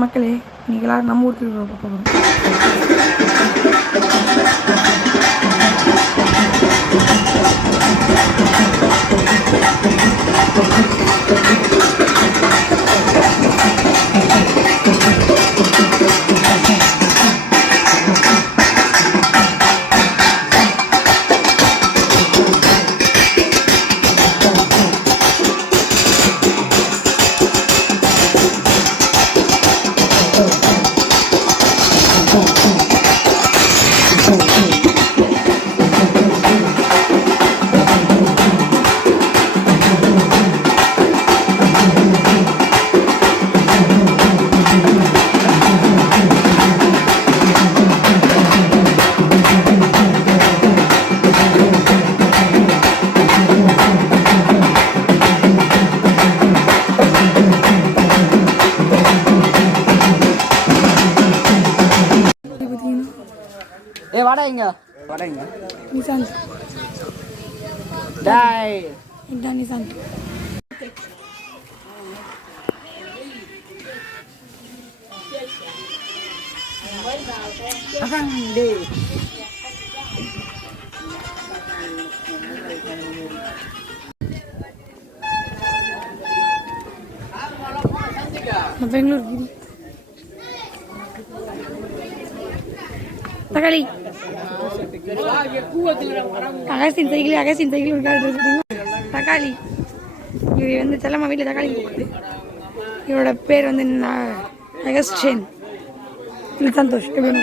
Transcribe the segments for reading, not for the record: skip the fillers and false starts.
மக்களே இன்னைக்கு எல்லாரும் நம்ம ஊர் திருவிழா போகிறோம். வாடாங்க வாடாங்க நிசாந்த் டாய் இதான் நிசாந்த் அகண்டே பெங்களூர் தக்காளி அகசின் சைக்கிள் ஒரு கால் தக்காளி. இவர் வந்து செல்லம்மா வீட்டில் தக்காளி போகுது. இவரோட பேர் வந்து அகஸ்டின் சந்தோஷ். எப்படி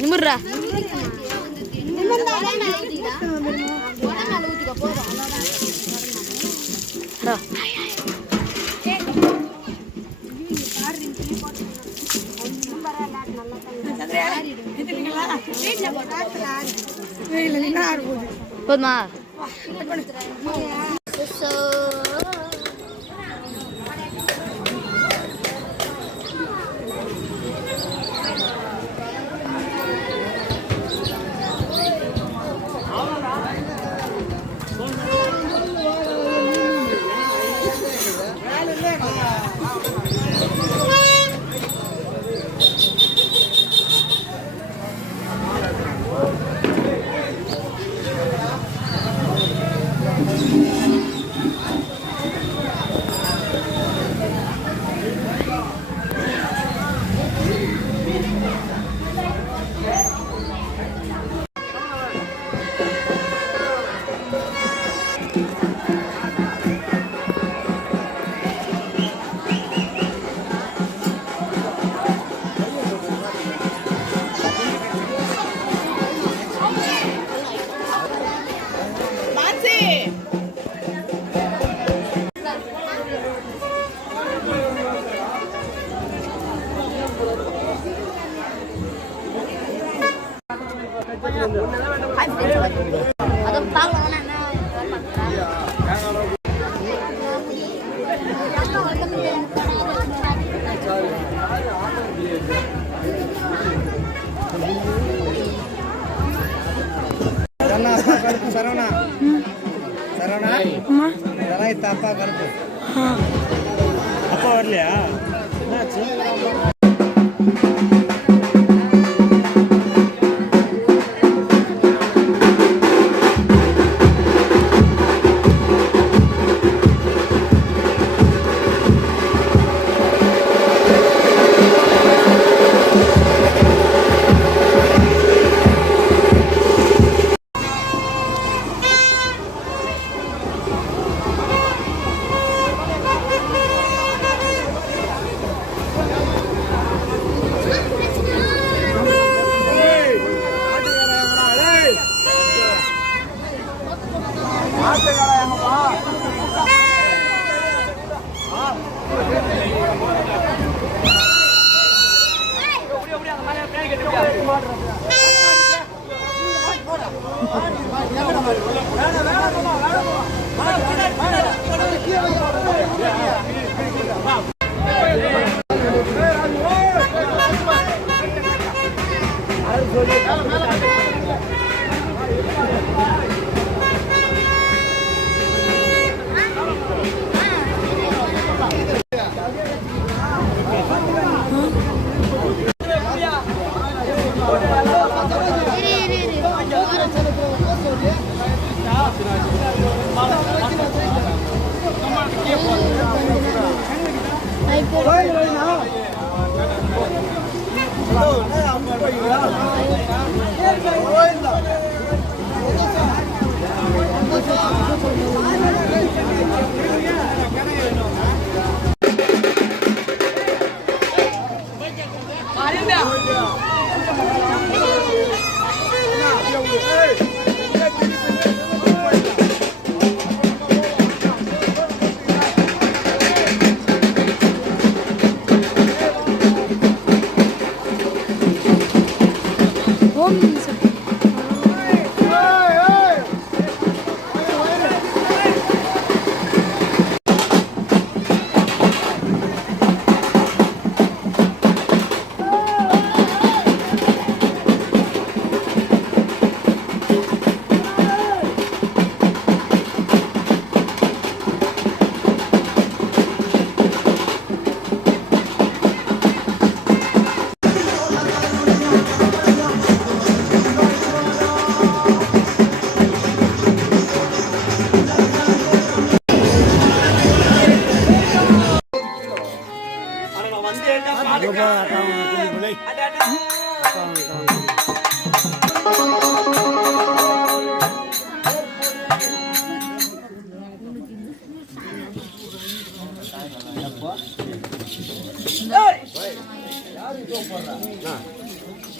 நிமிர்றா போதுமா சரவணா சரவணா இதெல்லாம் தாப்பா கருப்பு அப்பா வரலையா என்னாச்சு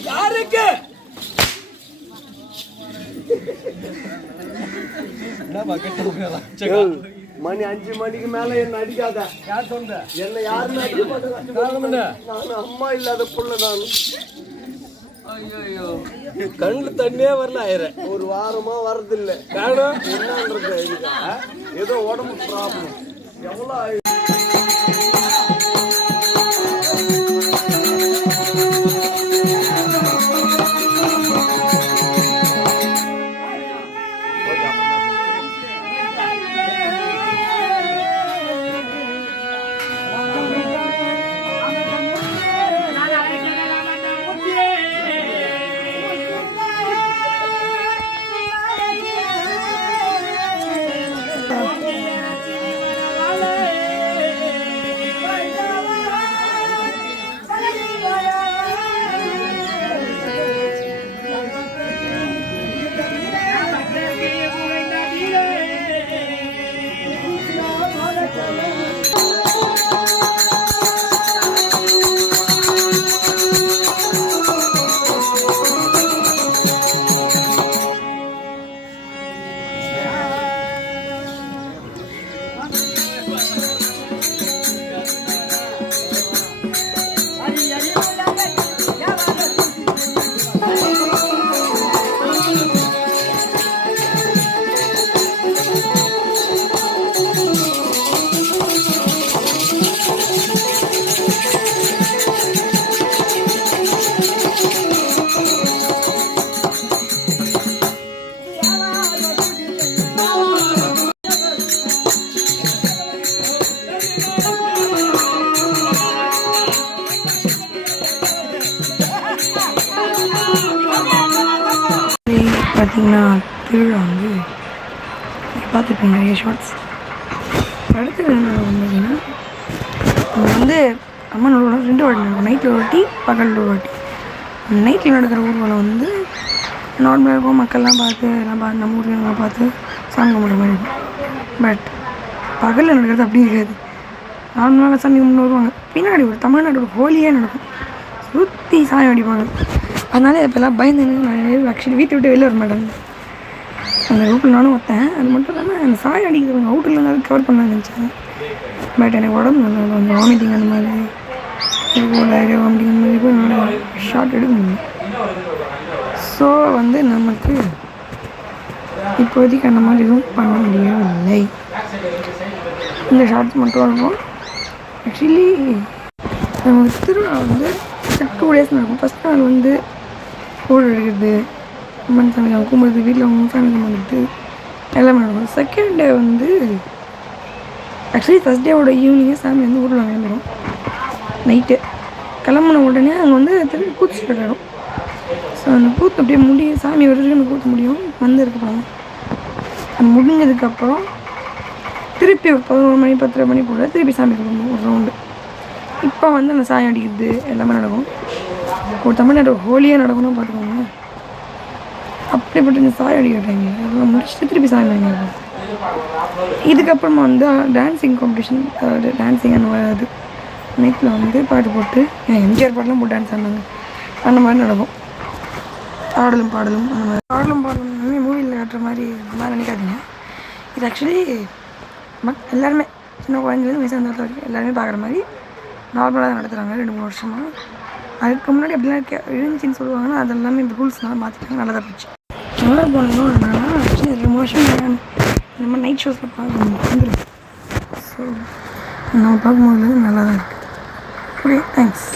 யாருக்கு மணி 5 மணிக்கு மேல என்ன அடிக்காத. யார் சொன்ன? என்ன யாருன்னு அடிக்க அம்மா இல்லாத புள்ள நான். கண்ணு தண்ணியே வரல ஆயிரம். ஒரு வாரமா வரதில்லை. காரணம் என்னன்றது ஏதோ உடம்பு ப்ராப்ளம். எவ்வளவு பார்த்தீங்கன்னா திருவிழா வந்து பார்த்துருப்பீங்க நிறைய ஷார்ட்ஸ். அடுத்தது என்ன பார்த்தீங்கன்னா வந்து அம்மா நடுவில் 2 வாட்டி நடக்கும். நைட்டில் ஒரு வாட்டி, பகலில் ஒரு வாட்டி. நைட்டில் நடக்கிற ஊர்வலம் வந்து நார்மலாக இருக்கும். மக்கள்லாம் பார்த்து நம்ம ஊரில் பார்த்து சாமி கும்பிட்ற மாதிரி இருக்கும். பட் பகலில் நடக்கிறது அப்படி இருக்காது. நார்மலாக சாமி கும்பிட்டு வருவாங்க. பின்னாடி ஒரு தமிழ்நாடு ஒரு ஹோலியே நடக்கும். சுற்றி சாமி அடிப்பாங்க. அதனால இப்போல்லாம் பயந்து நிறைய ஆக்சுவலி வீட்டை விட்டு வெளில வர மாட்டாங்க. அந்த ரூட்டில் நானும் வைத்தேன். அது மட்டும் இல்லாமல் அந்த சாயம் அடிக்கிறவங்க அவுட்டில் இருந்தாலும் கவர் பண்ண நினச்சேன். பட் எனக்கு உடம்பு நல்லா கொஞ்சம் வாமிட்டிங் அந்த மாதிரி வாமிட்டிங் அந்த மாதிரி போய் என்னால் ஷார்ட் எடுக்க முடியும். ஸோ வந்து நமக்கு இப்போதைக்கு அந்த மாதிரி எதுவும் பண்ண முடியவில்லை. இந்த ஷார்ட்ஸ் மட்டும் இருக்கும். ஆக்சுவலி நமக்கு திருவிழா வந்து 2 days நடக்கும். ஃபஸ்ட் நாள் வந்து கூழ் எடுக்கிறது, அம்மன் சாமி கும்பிடுறது, வீட்டில் அவங்க சாமி கும்பிடுறது எல்லாமே நடக்கும். செகண்ட் டே வந்து ஆக்சுவலி ஃபஸ்ட் டேவோட ஈவினிங்கே சாமி வந்து ஊரில் கிளம்பிடும். நைட்டு கிளம்புன உடனே அங்கே வந்து திரும்பி கூத்து ஸ்டார்ட் ஆகிடும். ஸோ அந்த கூத்து அப்படியே முடியும். சாமி வரைக்கும் அந்த கூத்து முடியும். வந்து இருக்கப்பாங்க. அது முடிஞ்சதுக்கப்புறம் திருப்பி ஒரு 11 மணி 10 மணி போல் திருப்பி சாமி கும்பிடுவோம் ஒரு ரவுண்டு. இப்போ வந்து அந்த சாயம் அடிக்கிறது எல்லாமே நடக்கும். ஒரு தமிழ்நாடு ஹோலியாக நடக்கணும் பார்த்துக்கோங்க. அப்படிப்பட்ட இந்த சாயம் அடிக்கிறாங்க. அதெல்லாம் முடிச்சுட்டு திருப்பி சாயம் வாங்க. இதுக்கப்புறமா வந்து டான்ஸிங் காம்படிஷன், அதாவது டான்ஸிங் அந்த மாதிரி அது நைட்டில் வந்து பாட்டு போட்டு எம்ஜிஆர் பாட்டெலாம் போட்டு டான்ஸ் ஆடினாங்க. அந்த மாதிரி நடக்கும். ஆடலும் பாடலும் அந்த மாதிரி ஆடலும் பாடலும் மூவியில் காட்டுற மாதிரி இந்த மாதிரி நினைக்காதீங்க. இது ஆக்சுவலி எல்லாருமே சின்ன குழந்தைலேருந்து வயசாக இருந்தால் வரைக்கும் எல்லாருமே பார்க்குற மாதிரி நார்மலாக தான் நடத்துகிறாங்க 2-3 வருஷமாக. அதுக்கு முன்னாடி அப்படிலாம் இருந்துச்சின்னு சொல்லுவாங்கன்னா அது எல்லாமே இப்போ ரூல்ஸ்னால மாற்றிட்டாங்க. நல்லதாக போச்சு. நல்லா போனோம் என்னன்னா ஆக்சுவலி 2 வருஷம் இந்த மாதிரி நைட் ஷோஸில் பார்க்கணும். ஸோ நம்ம பார்க்கும்போது நல்லா தான் இருக்குது. Okay, thanks.